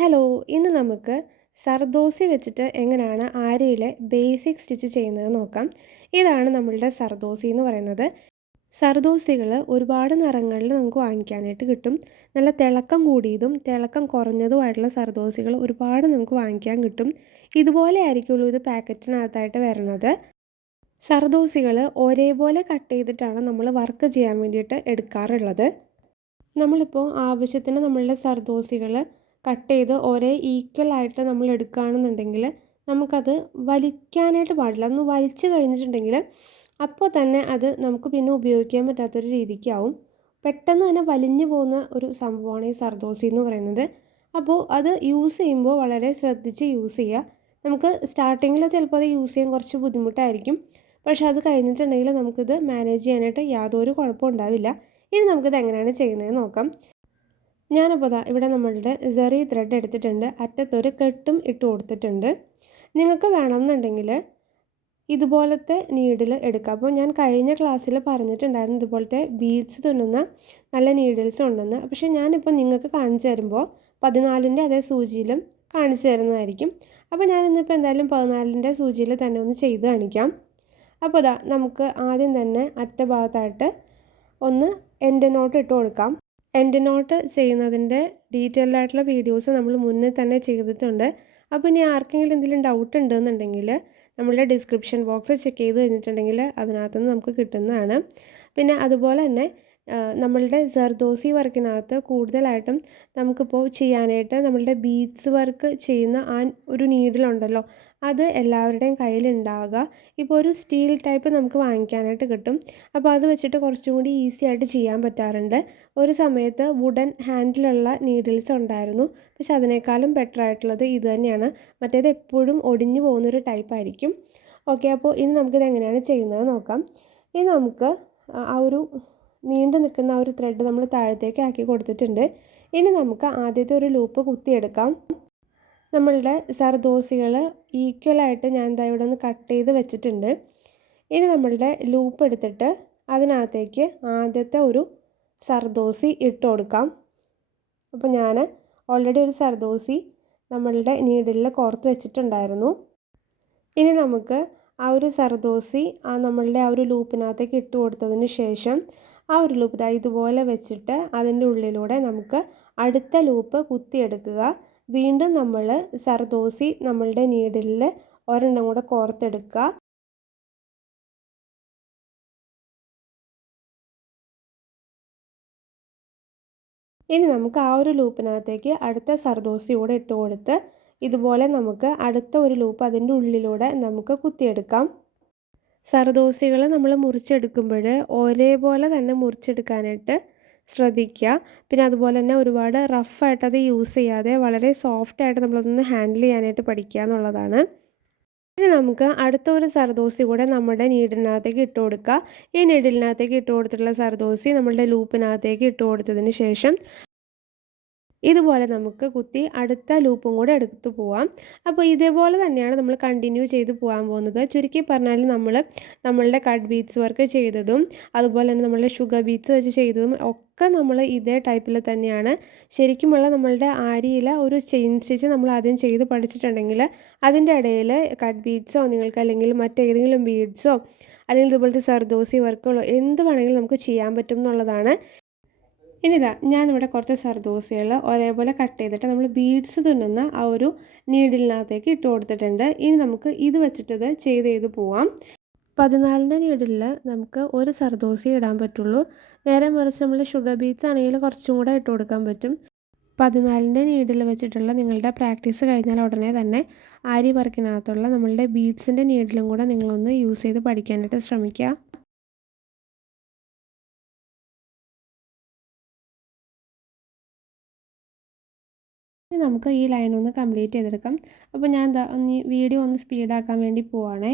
Hello ഇന്ന് നമുക്ക് സർദോസി വെച്ചിട്ട് എങ്ങനെയാണ് ആര്യയിലെ ബേസിക് സ്റ്റിച്ച് ചെയ്യുന്നത് നോക്കാം. ഇതാണ് നമ്മളുടെ സർദോസി എന്ന് പറയുന്നത്. സർദോസികൾ ഒരുപാട് നിറങ്ങളിൽ നമുക്ക് വാങ്ങിക്കാനായിട്ട് കിട്ടും. നല്ല തിളക്കം കൂടിയതും തിളക്കം കുറഞ്ഞതുമായിട്ടുള്ള സർദോസികൾ ഒരുപാട് നമുക്ക് വാങ്ങിക്കാൻ കിട്ടും. ഇതുപോലെ ആയിരിക്കുള്ളൂ ഇത് പാക്കറ്റിനകത്തായിട്ട് വരുന്നത്. സർദോസികൾ ഒരേപോലെ കട്ട് ചെയ്തിട്ടാണ് നമ്മൾ വർക്ക് ചെയ്യാൻ വേണ്ടിയിട്ട് എടുക്കാറുള്ളത്. നമ്മളിപ്പോൾ ആവശ്യത്തിന് നമ്മളുടെ സർദോസികൾ കട്ട് ചെയ്ത് ഒരേ ഈക്വൽ ആയിട്ട് നമ്മൾ എടുക്കുകയാണെന്നുണ്ടെങ്കിൽ നമുക്കത് വലിക്കാനായിട്ട് പാടില്ല. ഒന്ന് വലിച്ചു കഴിഞ്ഞിട്ടുണ്ടെങ്കിൽ അപ്പോൾ തന്നെ അത് നമുക്ക് പിന്നെ ഉപയോഗിക്കാൻ പറ്റാത്തൊരു രീതിക്കാവും. പെട്ടെന്ന് തന്നെ വലിഞ്ഞു പോകുന്ന ഒരു സംഭവമാണ് ഈ സർദോസി എന്ന് പറയുന്നത്. അപ്പോൾ അത് യൂസ് ചെയ്യുമ്പോൾ വളരെ ശ്രദ്ധിച്ച് യൂസ് ചെയ്യുക. നമുക്ക് സ്റ്റാർട്ടിങ്ങിൽ ചിലപ്പോൾ അത് യൂസ് ചെയ്യാൻ കുറച്ച് ബുദ്ധിമുട്ടായിരിക്കും. പക്ഷെ അത് കഴിഞ്ഞിട്ടുണ്ടെങ്കിൽ നമുക്കിത് മാനേജ് ചെയ്യാനായിട്ട് യാതൊരു കുഴപ്പമുണ്ടാവില്ല ഇനി നമുക്കിത് എങ്ങനെയാണ് ചെയ്യുന്നത് നോക്കാം. ഞാനപ്പോൾ ഇവിടെ നമ്മളുടെ സെറി ത്രെഡ് എടുത്തിട്ടുണ്ട്. അറ്റത്തൊരു കെട്ടും ഇട്ട് കൊടുത്തിട്ടുണ്ട്. നിങ്ങൾക്ക് വേണമെന്നുണ്ടെങ്കിൽ ഇതുപോലത്തെ നീഡിൽ എടുക്കുക അപ്പോൾ ഞാൻ കഴിഞ്ഞ ക്ലാസ്സിൽ പറഞ്ഞിട്ടുണ്ടായിരുന്നു ഇതുപോലത്തെ ബീഡ്സ് തുന്നുന്ന നല്ല നീഡിൽസ് ഉണ്ടെന്ന്. പക്ഷേ ഞാനിപ്പോൾ നിങ്ങൾക്ക് കാണിച്ചു തരുമ്പോൾ പതിനാലിന്റെ അതേ സൂചിയിലും കാണിച്ചു തരുന്നതായിരിക്കും. അപ്പോൾ ഞാൻ ഇന്നിപ്പോൾ എന്തായാലും പതിനാലിന്റെ സൂചിയിൽ തന്നെ ഒന്ന് ചെയ്ത് കാണിക്കാം. അപ്പോൾ ഇതാ നമുക്ക് ആദ്യം തന്നെ അറ്റ ഭാഗത്തായിട്ട് ഒന്ന് എന്റെ നോട്ട് ഇട്ട് കൊടുക്കാം. എൻഡ് നോട്ട് ചെയ്യുന്നതിന്റെ ഡീറ്റെയിൽഡ് ആയിട്ടുള്ള വീഡിയോസ് നമ്മൾ മുന്നേ തന്നെ ചെയ്തിട്ടുണ്ട്. അപ്പോൾ ഇനി ആർക്കെങ്കിലും എന്തെങ്കിലും ഡൗട്ട് ഉണ്ടെന്നുണ്ടെങ്കിൽ നമ്മളുടെ ഡിസ്ക്രിപ്ഷൻ ബോക്സ് ചെക്ക് ചെയ്ത് കഴിഞ്ഞിട്ടുണ്ടെങ്കിൽ അതിനകത്തുനിന്ന് നമുക്ക് കിട്ടുന്നതാണ്. പിന്നെ അതുപോലെ തന്നെ നമ്മളുടെ ജർദോസി വർക്കിനകത്ത് കൂടുതലായിട്ടും നമുക്കിപ്പോൾ ചെയ്യാനായിട്ട് നമ്മളുടെ ബീഡ്സ് വർക്ക് ചെയ്യുന്ന ആ ഒരു നീഡിലുണ്ടല്ലോ. അത് എല്ലാവരുടെയും കയ്യിലുണ്ടാവുക. ഇപ്പോൾ ഒരു സ്റ്റീൽ ടൈപ്പ് നമുക്ക് വാങ്ങിക്കാനായിട്ട് കിട്ടും. അപ്പോൾ അത് വെച്ചിട്ട് കുറച്ചും കൂടി ഈസി ആയിട്ട് ചെയ്യാൻ പറ്റാറുണ്ട്. ഒരു സമയത്ത് വുഡൻ ഹാൻഡിലുള്ള നീഡിൽസ് ഉണ്ടായിരുന്നു. പക്ഷെ അതിനേക്കാളും ബെറ്റർ ആയിട്ടുള്ളത് ഇത് തന്നെയാണ്. മറ്റേത് എപ്പോഴും ഒടിഞ്ഞു പോകുന്നൊരു ടൈപ്പ് ആയിരിക്കും. ഓക്കെ അപ്പോൾ ഇനി നമുക്കിത് എങ്ങനെയാണ് ചെയ്യുന്നത് നോക്കാം. ഇനി നമുക്ക് ആ ഒരു നീണ്ടു നിൽക്കുന്ന ഒരു ത്രെഡ് നമ്മൾ താഴത്തേക്ക് ആക്കി കൊടുത്തിട്ടുണ്ട്. ഇനി നമുക്ക് ആദ്യത്തെ ഒരു ലൂപ്പ് കുത്തിയെടുക്കാം. നമ്മളുടെ സർദോസികൾ ഈക്വലായിട്ട് ഞാൻ എന്താ ഇവിടെ ഒന്ന് കട്ട് ചെയ്ത് വെച്ചിട്ടുണ്ട്. ഇനി നമ്മളുടെ ലൂപ്പ് എടുത്തിട്ട് അതിനകത്തേക്ക് ആദ്യത്തെ ഒരു സർദോസി ഇട്ട് കൊടുക്കാം. അപ്പോൾ ഞാൻ ഓൾറെഡി ഒരു സർദോസി നമ്മളുടെ നീഡിലിൽ കോർത്ത് വെച്ചിട്ടുണ്ടായിരുന്നു. ഇനി നമുക്ക് ആ ഒരു സർദോസി ആ നമ്മളുടെ ആ ഒരു ലൂപ്പിനകത്തേക്ക് ഇട്ട് കൊടുത്തതിന് ശേഷം ആ ഒരു ലൂപ്പ് ഇതാ ഇതുപോലെ വെച്ചിട്ട് അതിന്റെ ഉള്ളിലൂടെ നമുക്ക് അടുത്ത ലൂപ്പ് കുത്തിയെടുക്കുക. വീണ്ടും നമ്മൾ സർദോസി നമ്മളുടെ നീഡിലിൽ ഒരെണ്ണം കൂടെ കോർത്തെടുക്കുക. ഇനി നമുക്ക് ആ ഒരു ലൂപ്പിനകത്തേക്ക് അടുത്ത സർദോസി കൂടെ ഇട്ട് കൊടുത്ത് ഇതുപോലെ നമുക്ക് അടുത്ത ഒരു ലൂപ്പ് അതിന്റെ ഉള്ളിലൂടെ നമുക്ക് കുത്തിയെടുക്കാം. സർദോസികൾ നമ്മൾ മുറിച്ചെടുക്കുമ്പോൾ ഒരേപോലെ തന്നെ മുറിച്ചെടുക്കാനായിട്ട് ശ്രദ്ധിക്കുക പിന്നെ അതുപോലെ തന്നെ ഒരുപാട് റഫായിട്ട് അത് യൂസ് ചെയ്യാതെ വളരെ സോഫ്റ്റായിട്ട് നമ്മളതൊന്ന് ഹാൻഡിൽ ചെയ്യാനായിട്ട് പഠിക്കുക എന്നുള്ളതാണ്. ഇനി നമുക്ക് അടുത്ത ഒരു സർദോസി കൂടെ നമ്മുടെ നീഡിനകത്തേക്ക് ഇട്ട് കൊടുക്കുക ഈ നീഡിലിനകത്തേക്ക് ഇട്ട് കൊടുത്തിട്ടുള്ള സർദോസി നമ്മളുടെ ലൂപ്പിനകത്തേക്ക് ഇട്ട് കൊടുത്തതിന് ശേഷം ഇതുപോലെ നമുക്ക് കുത്തി അടുത്ത ലൂപ്പും കൂടെ എടുത്ത് പോവാം. അപ്പോൾ ഇതേപോലെ തന്നെയാണ് നമ്മൾ കണ്ടിന്യൂ ചെയ്ത് പോകാൻ പോകുന്നത്. ചുരുക്കി പറഞ്ഞാൽ നമ്മൾ നമ്മളുടെ കട്ട് ബീറ്റ്സ് വർക്ക് ചെയ്തതും അതുപോലെ തന്നെ നമ്മളുടെ ഷുഗർ ബീറ്റ്സ് വെച്ച് ചെയ്തതും ഒക്കെ നമ്മൾ ഇതേ ടൈപ്പിൽ തന്നെയാണ്. ശരിക്കുമുള്ള നമ്മളുടെ ആരിയില ഒരു ചെയിൻ സ്റ്റിച്ച് നമ്മൾ ആദ്യം ചെയ്ത് പഠിച്ചിട്ടുണ്ടെങ്കിൽ അതിന്റെ ഇടയിൽ കട്ട് ബീറ്റ്സോ നിങ്ങൾക്ക് അല്ലെങ്കിൽ മറ്റേതെങ്കിലും ബീഡ്സോ അല്ലെങ്കിൽ ഇതുപോലത്തെ സർദോസി വർക്കുകളോ എന്ത് വേണമെങ്കിലും നമുക്ക് ചെയ്യാൻ പറ്റും എന്നുള്ളതാണ് ഇനിതാ ഞാനിവിടെ കുറച്ച് സർദോസികൾ ഒരേപോലെ കട്ട് ചെയ്തിട്ട് നമ്മൾ ബീഡ്സ് തുന്നുന്ന ആ ഒരു നീഡിലിനകത്തേക്ക് ഇട്ട് കൊടുത്തിട്ടുണ്ട്. ഇനി നമുക്ക് ഇത് വെച്ചിട്ടത് ചെയ്ത് ചെയ്ത് പോവാം. പതിനാലിന്റെ നീഡിലിൽ നമുക്ക് ഒരു സർദോസി ഇടാൻ പറ്റുള്ളൂ. നേരെ മറിച്ച് നമ്മൾ ഷുഗർ ബീറ്റ്സ് ആണെങ്കിൽ കുറച്ചും കൂടെ ഇട്ട് കൊടുക്കാൻ പറ്റും. പതിനാലിന്റെ നീഡിൽ വെച്ചിട്ടുള്ള നിങ്ങളുടെ പ്രാക്ടീസ് കഴിഞ്ഞാൽ ഉടനെ തന്നെ ആരി വർക്കിനകത്തുള്ള നമ്മളുടെ ബീഡ്സിന്റെ നീഡിലും കൂടെ നിങ്ങളൊന്ന് യൂസ് ചെയ്ത് പഠിക്കാനായിട്ട് ശ്രമിക്കുക. ഇനി നമുക്ക് ഈ ലൈൻ ഒന്ന് കംപ്ലീറ്റ് ചെയ്തെടുക്കാം. അപ്പോൾ ഞാൻ എന്താ ഒന്ന് വീഡിയോ ഒന്ന് സ്പീഡാക്കാൻ വേണ്ടി പോവാണേ.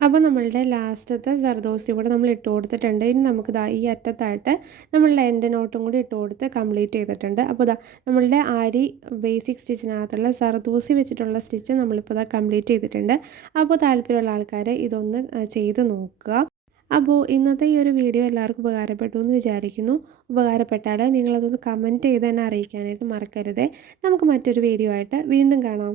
അപ്പോൾ നമ്മളുടെ ലാസ്റ്റത്തെ സർദോസി കൂടെ നമ്മൾ ഇട്ട് കൊടുത്തിട്ടുണ്ട്. ഇനി നമുക്ക് ദാ ഈ അറ്റത്തായിട്ട് നമ്മളുടെ എന്റെ നോട്ടും കൂടി ഇട്ട് കൊടുത്ത് കംപ്ലീറ്റ് ചെയ്തിട്ടുണ്ട്. അപ്പോൾ ദാ നമ്മളുടെ ആരി ബേസിക് സ്റ്റിച്ചിനകത്തുള്ള സർദോസി വെച്ചിട്ടുള്ള സ്റ്റിച്ച് നമ്മളിപ്പോൾ ദാ കംപ്ലീറ്റ് ചെയ്തിട്ടുണ്ട്. അപ്പോൾ താല്പര്യമുള്ള ആൾക്കാർ ഇതൊന്ന് ചെയ്ത് നോക്കുക. അപ്പോൾ ഇന്നത്തെ ഈ ഒരു വീഡിയോ എല്ലാവർക്കും ഉപകാരപ്പെട്ടു എന്ന് വിചാരിക്കുന്നു. ഉപകാരപ്പെട്ടാൽ നിങ്ങളതൊന്ന് കമന്റ് ചെയ്ത് തന്നെ അറിയിക്കാനായിട്ട് മറക്കരുത്. നമുക്ക് മറ്റൊരു വീഡിയോ ആയിട്ട് വീണ്ടും കാണാം.